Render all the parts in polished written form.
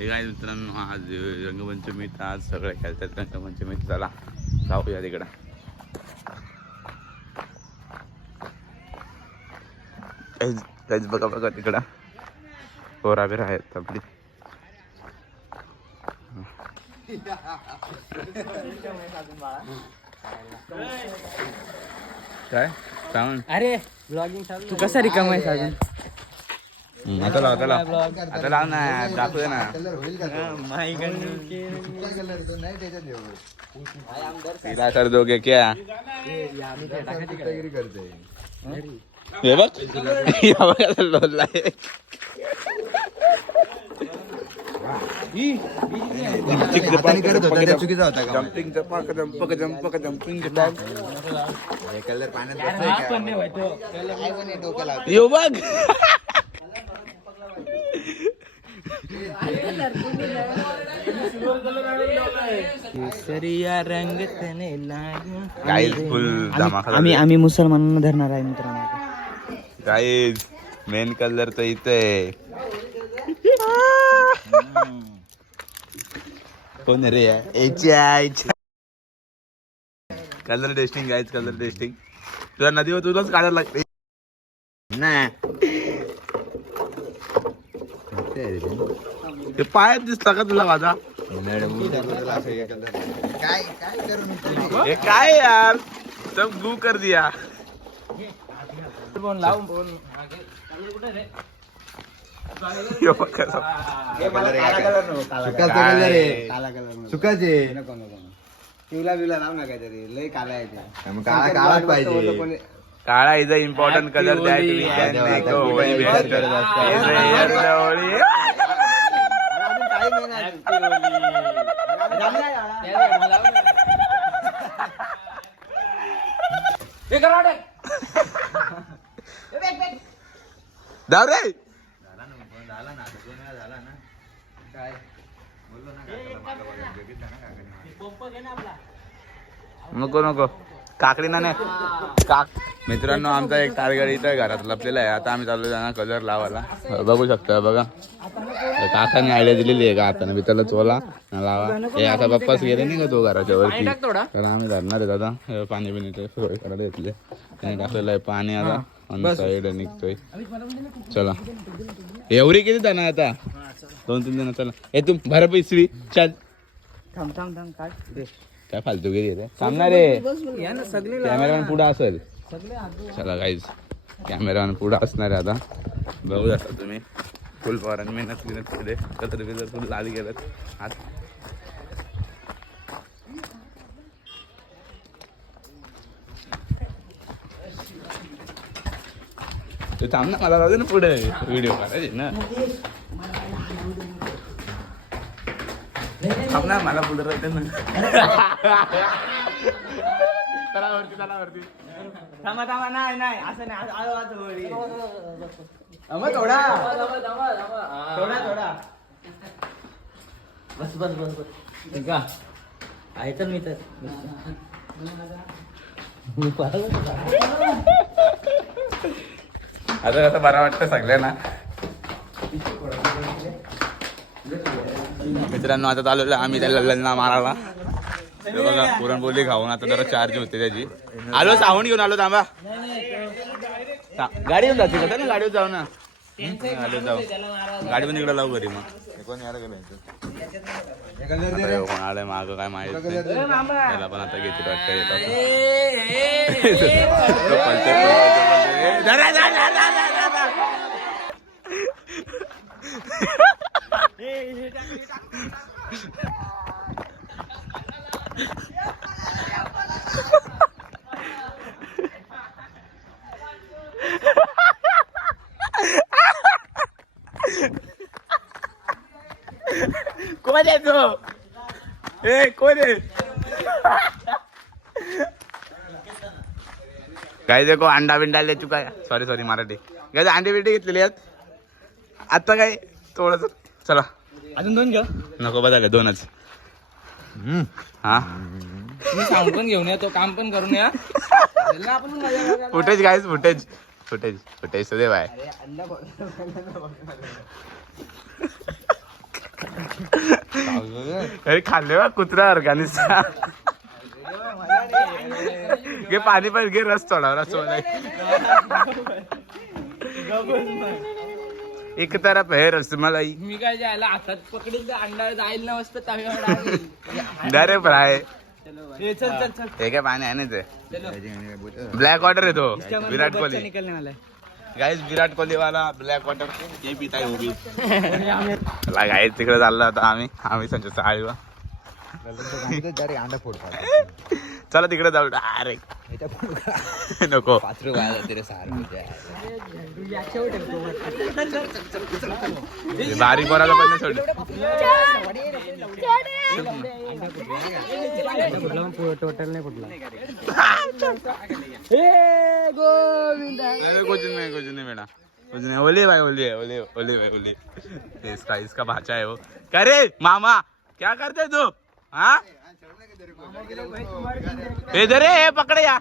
ते काय मित्रांनो आज रंगपंचमीत आज सगळे खेळतात रंगपंचमीत. चला जाऊया तिकडं. काहीच बघा बघा तिकडं पोरा बिरा आहेत आपली. काय सांग. अरे ब्लॉगिंग चालू. तू कसा रिकामा आहे साजन? आता लाव आता लाव ना दाखवूया ना. तिला कर दोघे क्या हे बघ लोललाय. जम्पिंग जम्पिंग कलर पाण्यात यो बघ. रंग फुल धमाका. आम्ही मुसलमानांना धरणार आहे मित्रांनो. गाईज मेन कलर तर इथे आहे. कोण रे colour testing guys colour testing. तुला नदीवर तुलाच काढायला लागते ना. ते पायात दिसला का तुला माझा? हे काय यार सब गू कर दिया. काळाच पाहिजे. काळा is a important colour that we can make a Holi best. जाऊ रे. नको नको काकडी ना काक. मित्रांनो आमचा एक टारगेट इथं घरात लपलेला आहे. आता आम्ही चाललो जाणार कलर लावायला. बघू शकता बघा काकाने आयडिया दिलेली आहे का हाताने भीतरला चोला लावा. हे आता पप्पाच गेले नाही का तो घराच्या वरती तर आम्ही धरणार आहे. आता पाणी बिण्याचे सोय करायला घेतले. त्याने टाकलेलं आहे पाणी. आता साईड निघतोय. चला एवढी किती जण आता 2-3 जण. चला हे तू भर पिसवी चल. काय फालतू गेली सांगणार रे. कॅमेरामॅन पुढं असेल. चला गाईज कॅमेरामॅन पुढं असणार आहे. आता बघू शकता तुम्ही फुल फॉरन मेहनत केले. कलर बिलर फुल लाल गेलं. हात ते थांब ना मला राहू दे ना पुढे व्हिडिओ काढायचे ना. थांब ना मला पुढे राहते ना. वरती थांबा नाही असं नाही. थोडा बस ठीक आहे तर मी तर आता कसं बरं वाटतं सगळ्यांना. मित्रांनो आता चालवलं आम्ही त्याला लग्न मारायला. बघा पुरणपोळी खाऊन आता जरा चार्ज होते त्याची. आलो सावण घेऊन आलो. थांबा गाडीवर जाते का ना. गाडीवर जाऊ ना. गाडीवर जाऊ. गाडी पण इकडे लावू घरी. मग कोण यायला गेलं कोण आलंय मागं काय माहित नाही. त्याला पण आता घेतली वाटतं कोण आहे तो? ए कोण आहे? काय देखो अंडा बिंडा ले चुका. सॉरी मराठी. काय अंडे बिंडे घेतलेले आहेत आता काय थोडंसं. चला अजून 2 घ्या. नको बघा 2च. हा मी काम पण घेऊन येतो काम पण करून या. फुटेज गाईज फुटेज दे बाय. अरे खाल्ले बा कुत्रा ऑर्गॅनिकचा घे पाणी पण घे रस थोडा रस एक तरफ है रसमलाई मी काय जायला हातात पकडील अंडा जाईल ना मस्त तव्यावर डरे फ्राय चल चल चल हे काय पाणी आहे ना ते ब्लॅक वॉटर येतो विराट कोहली निकलने वाला गाईज विराट कोहली वाला ब्लॅक वॉटर हे पिताय उभी गाईज तिकडे चाललो होता आम्ही संजय साळीवा अंडा फोडतात चला तिकडे जाऊ अरे नको बारीक बोराला पण नाही सोड टोटल नाही फुटला कुछ नहीं बेटा कुछ नहीं ओली भाई ओली है ओली भाई ओली इसका भाचा है वो क्या रे मामा क्या करते तू हाँ इधर है पकड़े या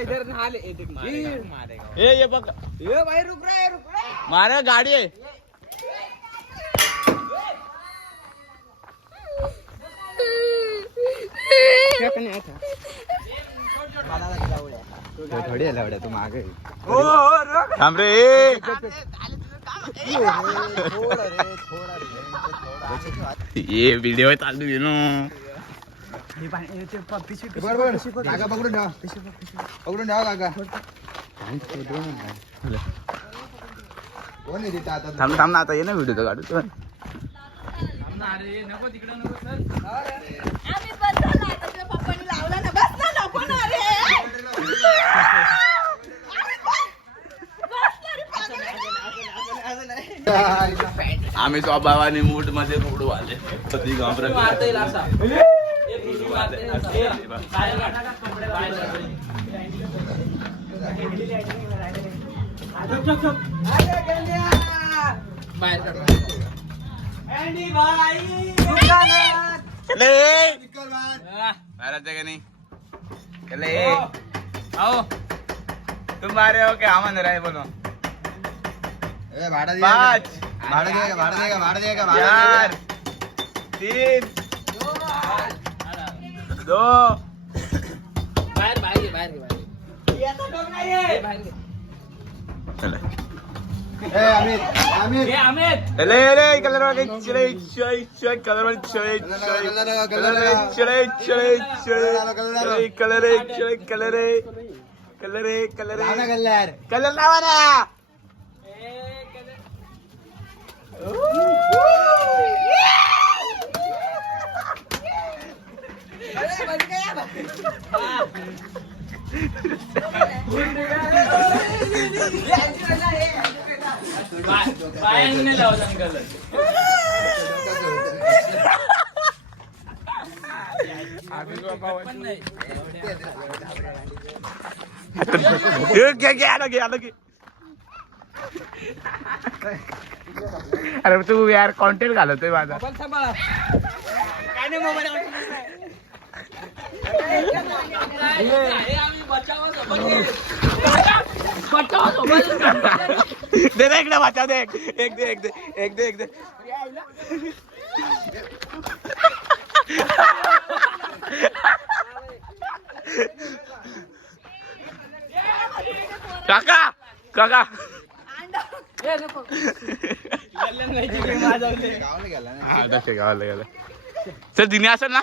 इधर नाले ये पकड़ ये भाई रुक रहा है मारे गाड़ी है क्या करने आया था थोडी आहे लावड्या तू मागे थांब रे ये वीडियो चालू आहे ना बरोबर काका पकडून ठेवा काका कोण आहे तिथं आता थांब थांब ना आता ये ना व्हिडिओ काढू अरे नको तिकडे नको चल आम्ही बसलो आता तुझ्या पप्पांनी लावला ना बस ना नको ना रे आम्ही स्वभावाने मूड मध्ये उडू आले कधी घाबरत मारता येईल असा नहीं चले आओ तुम मारे हो क्या हम रहे बोलो भाडा पाँच देगा 4 3 2 बाहेर बाहेर चले अमित ले कलर वाले चले चले कलर वाले चले कलर लावा ना पायाने लावला कलर अरे तू यार कॉन्टेंट घालतोय माझा काय नाही मोबाईल दे रे इकडे वाचा दे एक दे काका गावाला गेला सर दिने असेल ना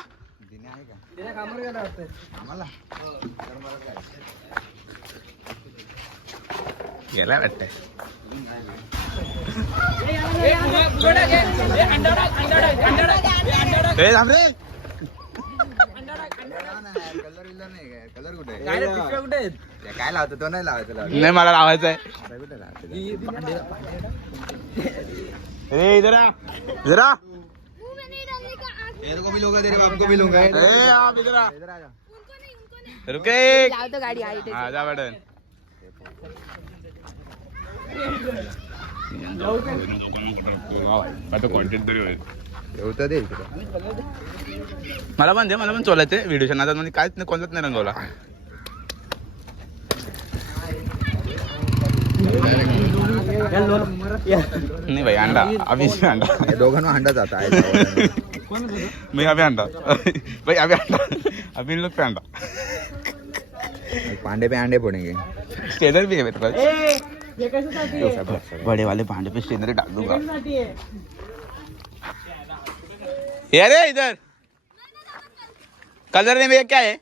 गेला वाटतंय कलर कुठे काय लावतो तो नाही लावायचं नाही मला लावायचं आहे कुठे लावायचं इधर मुंह में नहीं डालने का आँख तेरे को भी लूंगा तेरे बाप को भी लूंगा आप इधर आ इधर आ जा उनको नहीं रुके लाव तो गाड़ी आई हा जा मॅडम आता कॉन्टेंट तरी होईल होतं दे मला पण चोलायचं व्हिडिओच्या नादात म्हणजे काहीच नाही कोणताच नाही रंगवला नहीं भाई अंडा अभी इसमें अंडा हे दोघांना अंडा जाता है मैं अभी अंडा भाई अभी अंडा अभी इन लोग पे अंडा पांडे पे अंडे फोड़ेंगे स्टेनर भी है मेरे पास बड़े वाले भांडे पे स्टेनर डाल दूंगा ये रे इधर कलर ने क्या है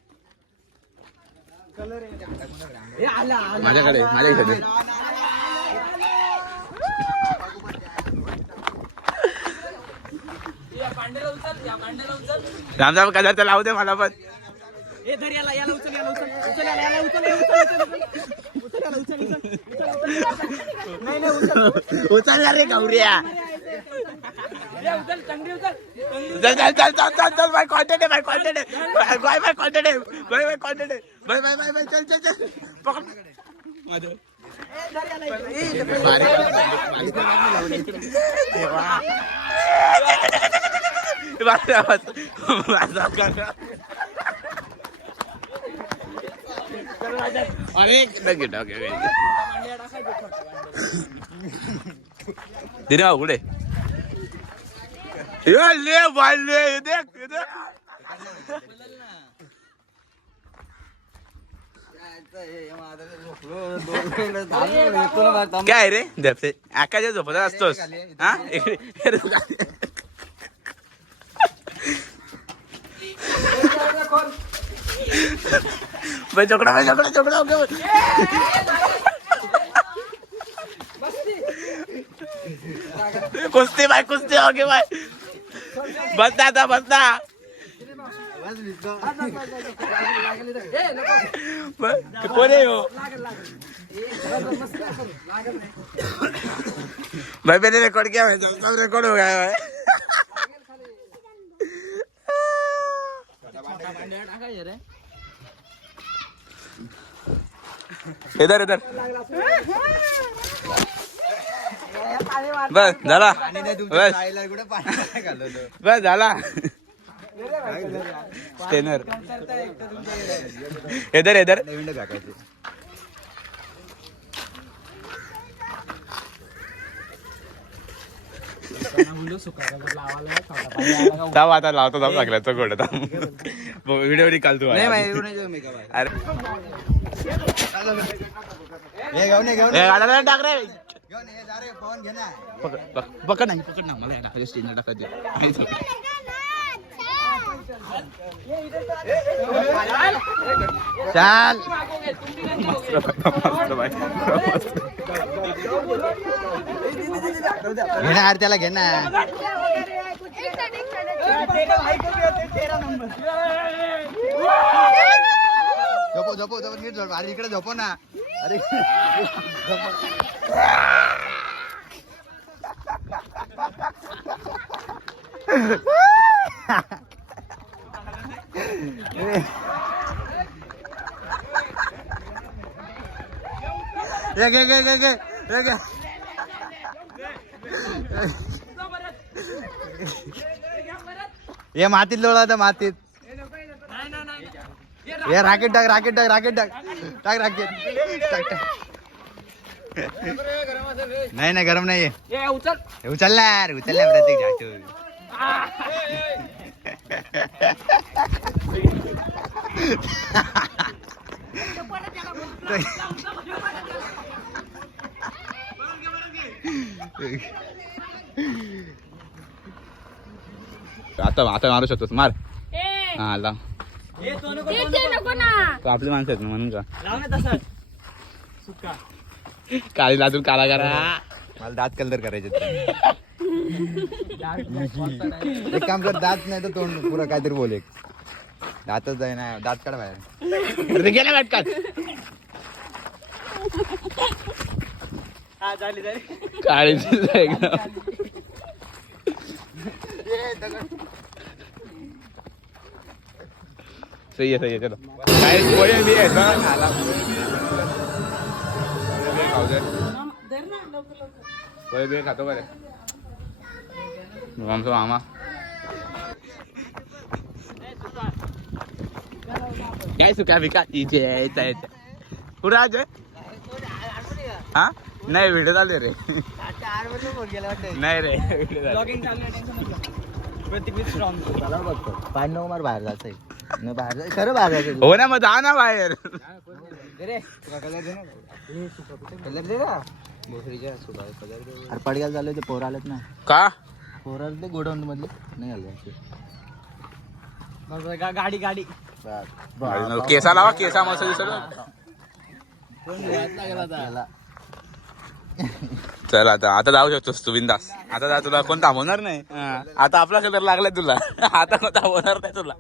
माझ्याकडे माझ्याकडे राम राम कलर लावू दे मला पण उचल रे गौऱ्या चल चल चल चल चल चल भाई कॉन्टेंट है भाई कॉन्टेंट है भाई भाई कॉन्टेंट है भाई भाई कॉन्टेंट है भाई भाई भाई भाई चल चल चल पकड़ दिने कुठे ले वाले देख क्या आहे रे धपसे आकाशात झोपत असतोस हा भाई चोकडा भाई चोकडा चोकडा ओके कुस्ती भाई कुस्ती ओके भाई बसता था बसता कोण आहे हो भाई मैंने रिकॉर्ड किया है सब रिकॉर्ड हो गया है इधर इधर बस झाला बस बस झाला स्टेनर इधर इधर थांब आता लावतो थांब लागल्याचं गोड व्हिडिओ निकाल तू अरे गाड्याला टाक रे पकड नाही पकड ना मला टाकायचं स्टेनर टाकायचं चाल घेणार त्याला घे ना झोपो झोपो झोपो नीट झोप अरे इकडे झोपो ना अरे ये मातीत लोळा तर मातीत ये राकेट टाक राकेट टाक राकेट टाक टाक राकेट टाक टाक नाही नाही गरम नाही उचलणार उचलणार प्रत्येक जातो आता आता मारू शकतोस मार हा लाव नको ना तो आपली माणसं आहेत ना म्हणून का काळी लाजून काला करा मला दात कलर करायचे एक काम कर दात नाही तर तोंड पुरा काहीतरी बोल एक दातच जाय ना दात काढ बाहेर गेला वाटकात काळी सही है चलो काय पोहे भी है बघा खाला पोहे भी खातो बरे आमचा मामा काय सुका बिका इथे पुरा आहे हा नाही व्हिडिओ चालू रे नाही रे व्हिडिओ ब्लॉगिंग चालू आहे टेन्शन नको. प्रत्येक week strong. पाय नको मार बाहेर जायचंय न बाहेर जायचं खरं बाहेर जायचं हो ना मग जा ना बाहेर कलर दे ना भोसरीच्या सुका कलर दे अरे पडग्याला झालं ते पोर आलेत ना का पोर आले ते गोडाऊन मधले नाही आले गाडी गाडी केसा लावा केसा मस्त दिसत चल आता जाऊ शकतोस तू बिंदास आता जा तुला कोण थांबवणार नाही आता आपला कलर लागलाय तुला आता कोण थांबवणार नाही तुला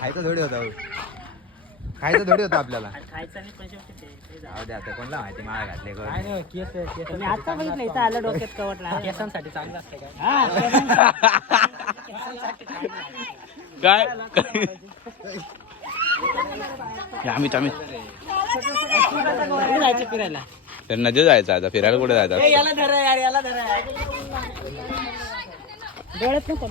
खायचं थोडी होता खायचं थोडी होतं आपल्याला खायचं नाही पण शेवटी ते जाऊ दे आता कोणला माहिती माळ घातले कोण काय नाही केस मी आता बघितलं इथं आलं डोक्यात कवटला केसांसाठी चांगलं असतं काय आम्ही जायचं फिरायला त्यांना जे जायचं आता फिरायला कुठे जायचं याला धरा यार याला धरा डोळ्यात नको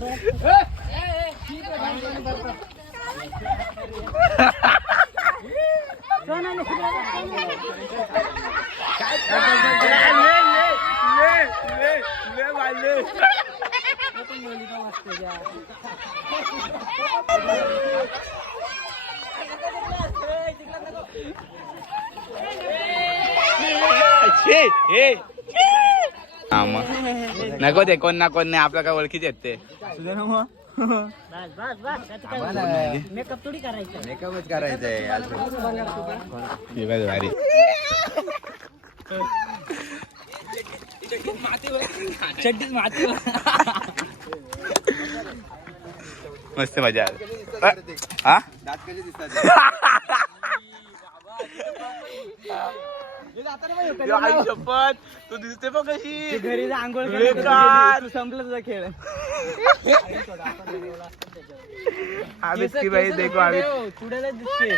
नको ते कोण ना कोण नाही आपल्या काय ओळखीचे आहेत ते मेकअप थोडी करायचं मेकअपच करायचंय भारी चड्डीत माती मस्त मजा हा दात कसे दिसतात शपथ तू दिसते बघ कशी घरी आंघोळ बेकार. संपलं तुझा खेळ आम्ही बाई देखो आम्ही चुड्याला दिसते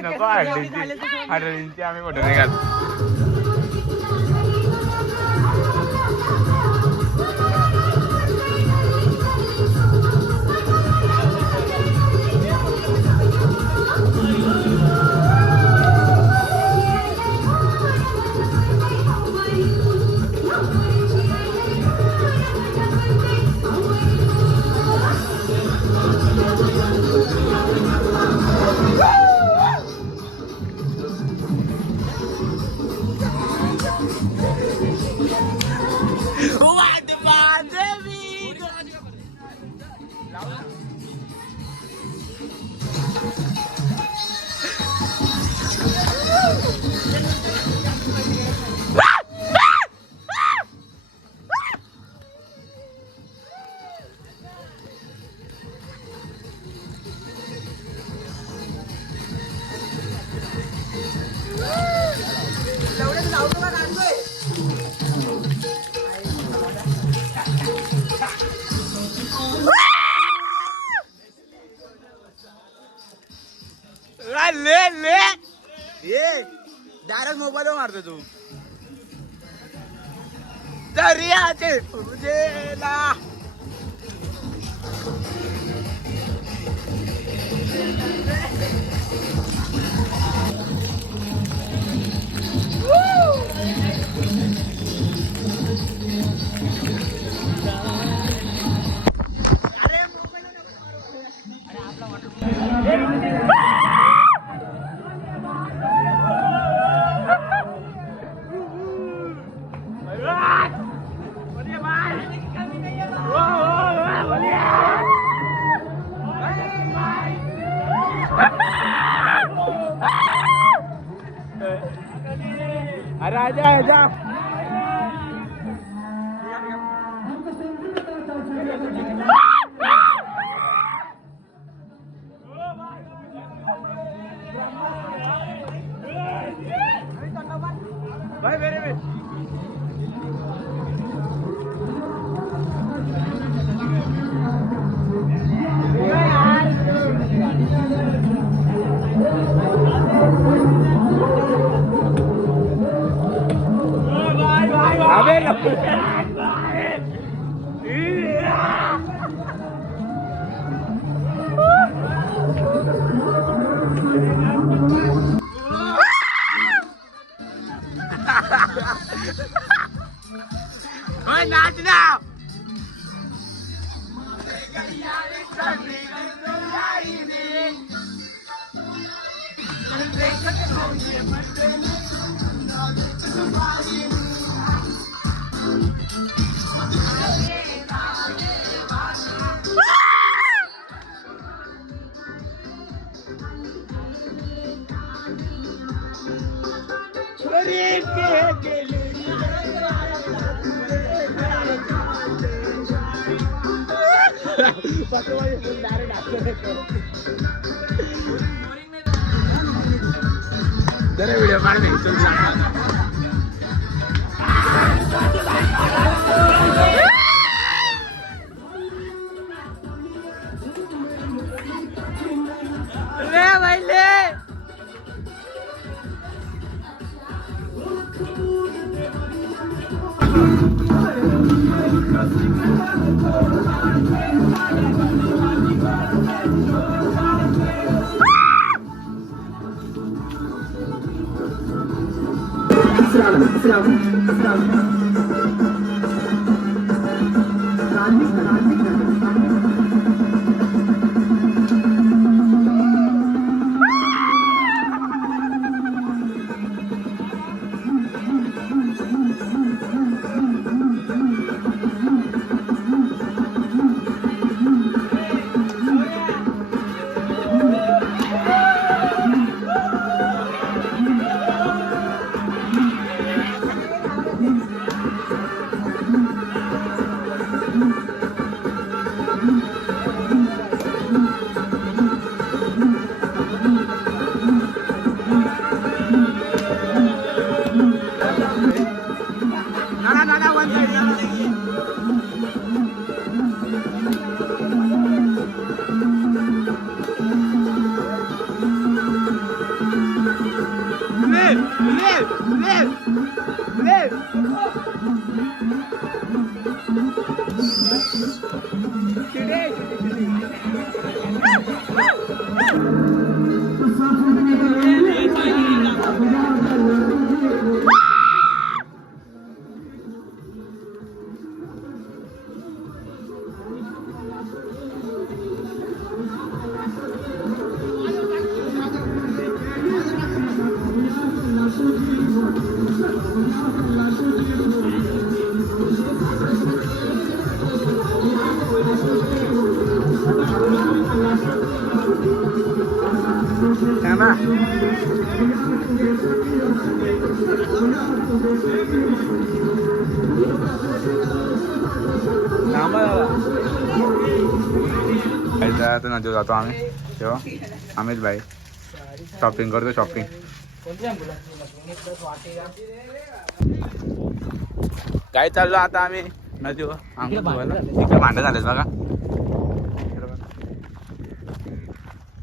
नको हंड्रेडची आम्ही फोटो नाही घाल डायरेक्ट मोबाईल मारतो तू दर्याचे तुझेला अरे आजा आजा भाई मेरे में नाच ना जरा व्हिडिओ काढ नदी जातो आम्ही तेव्हा अमित भाई शॉपिंग करतो शॉपिंग काय चाललो आता आम्ही नदीवर तिकडे भांडण झालेत बघा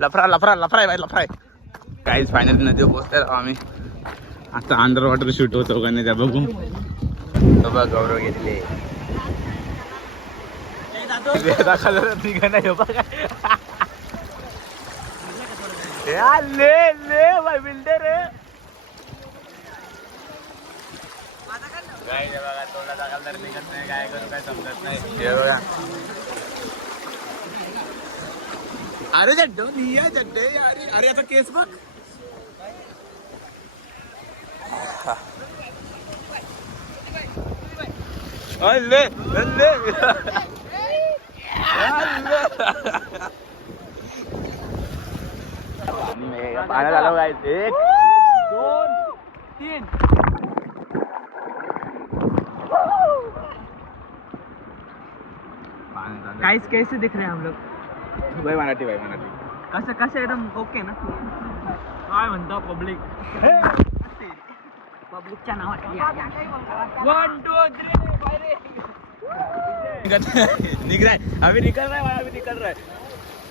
लफरा लफरा लफराय भाई लफराय काहीच फायनली नदीवर पोहोचतोय आम्ही आता अंडर वॉटर शूट होतो का नाही त्या बघू बघा गौरव घेतले ले ले भाई बिल्डर बघा तोंडा दाखल तर निघत नाही काय करू काय समजत नाही अरे जड्डो निया जड्डे अरे अरे आता केस बघ ले ले पाण्यात आलो काय 1 2 3 गाइस कैसे दिख रहे हैं हम लोग भाई मराठी कसं कसं एकदम ओके ना काय म्हणतो पब्लिक पब्लिकच्या नावात 1 2 3 निकल रहा है अभी निकल रहा है अभी निकल रहा है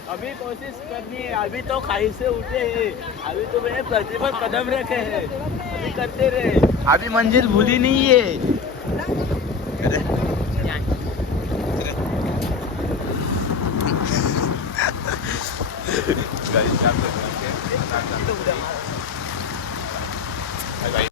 अभी कोशिश करनी है अभी तो खाई से उठे हैं अभी तो मैंने प्रतिभा कदम रखे हैं अभी करते रहे अभी मंजिल भूली नहीं है गाडी